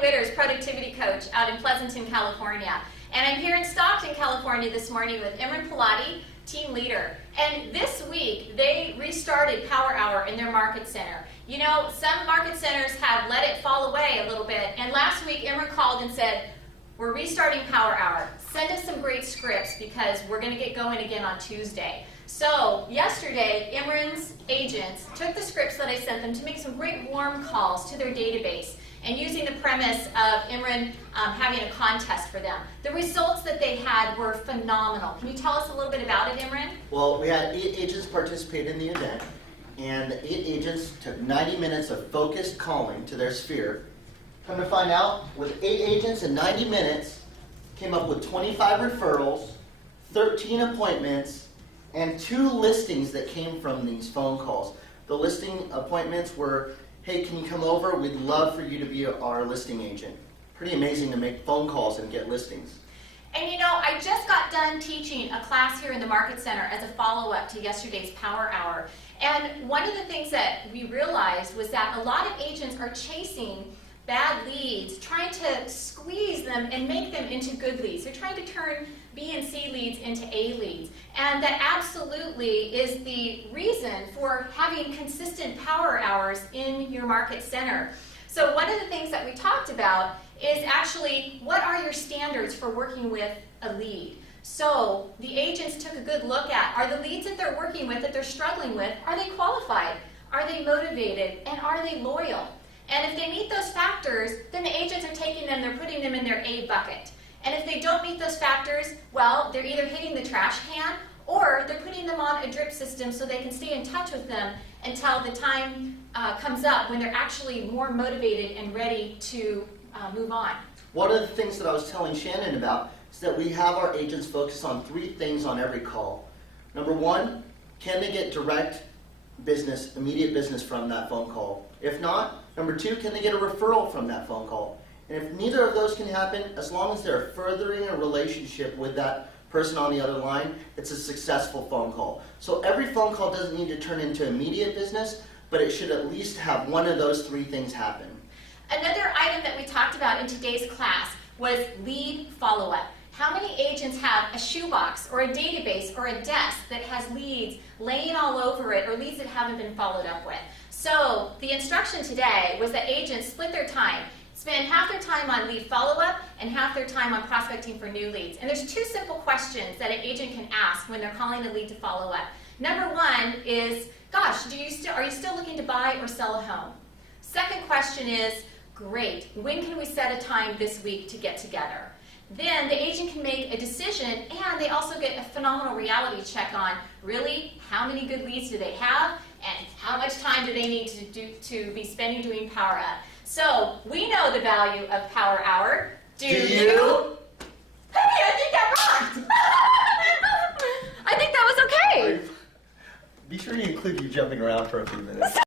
Shannon Witters, productivity coach out in Pleasanton, California. And I'm here in Stockton, California this morning with Imran Poladi, team leader. And this week, they restarted Power Hour in their market center. You know, some market centers have let it fall away a little bit. And last week, Imran called and said, we're restarting Power Hour. Send us some great scripts because we're going to get going again on Tuesday. So yesterday, Imran's agents took the scripts that I sent them to make some great warm calls to their database and using the premise of Imran having a contest for them. The results that they had were phenomenal. Can you tell us a little bit about it, Imran? Well, we had 8 agents participate in the event, and the 8 agents took 90 minutes of focused calling to their sphere. Come to find out, with 8 agents in 90 minutes, came up with 25 referrals, 13 appointments, and 2 listings that came from these phone calls. The listing appointments were, hey, can you come over? We'd love for you to be our listing agent. Pretty amazing to make phone calls and get listings. And you know, I just got done teaching a class here in the Market Center as a follow-up to yesterday's Power Hour. And one of the things that we realized was that a lot of agents are chasing bad leads, trying to squeeze them and make them into good leads. They're trying to turn B and C leads into A leads. And that absolutely is the reason for having consistent power hours in your market center. So one of the things that we talked about is actually, what are your standards for working with a lead? So the agents took a good look at, are the leads that they're working with, that they're struggling with, are they qualified? Are they motivated? And are they loyal? And if they meet those factors, then the agents are taking them, they're putting them in their A bucket. And if they don't meet those factors, well, they're either hitting the trash can or they're putting them on a drip system so they can stay in touch with them until the time comes up when they're actually more motivated and ready to move on. One of the things that I was telling Shannon about is that we have our agents focus on 3 things on every call. Number 1, can they get direct business, immediate business from that phone call? If not, number 2, can they get a referral from that phone call? And if neither of those can happen, as long as they're furthering a relationship with that person on the other line, it's a successful phone call. So every phone call doesn't need to turn into immediate business, but it should at least have one of those 3 things happen. Another item that we talked about in today's class was lead follow-up. How many agents have a shoebox or a database or a desk that has leads laying all over it or leads that haven't been followed up with? So the instruction today was that agents split their time, spend half their time on lead follow-up and half their time on prospecting for new leads. And there's 2 simple questions that an agent can ask when they're calling a lead to follow up. Number 1 is, gosh, are you still looking to buy or sell a home? Second question is, great, when can we set a time this week to get together? Then the agent can make a decision, and they also get a phenomenal reality check on, really, how many good leads do they have, and how much time do they need to be spending doing Power Up. So we know the value of Power Hour. Do you? Hey, I think that rocked! I think that was okay. Be sure you include you jumping around for a few minutes.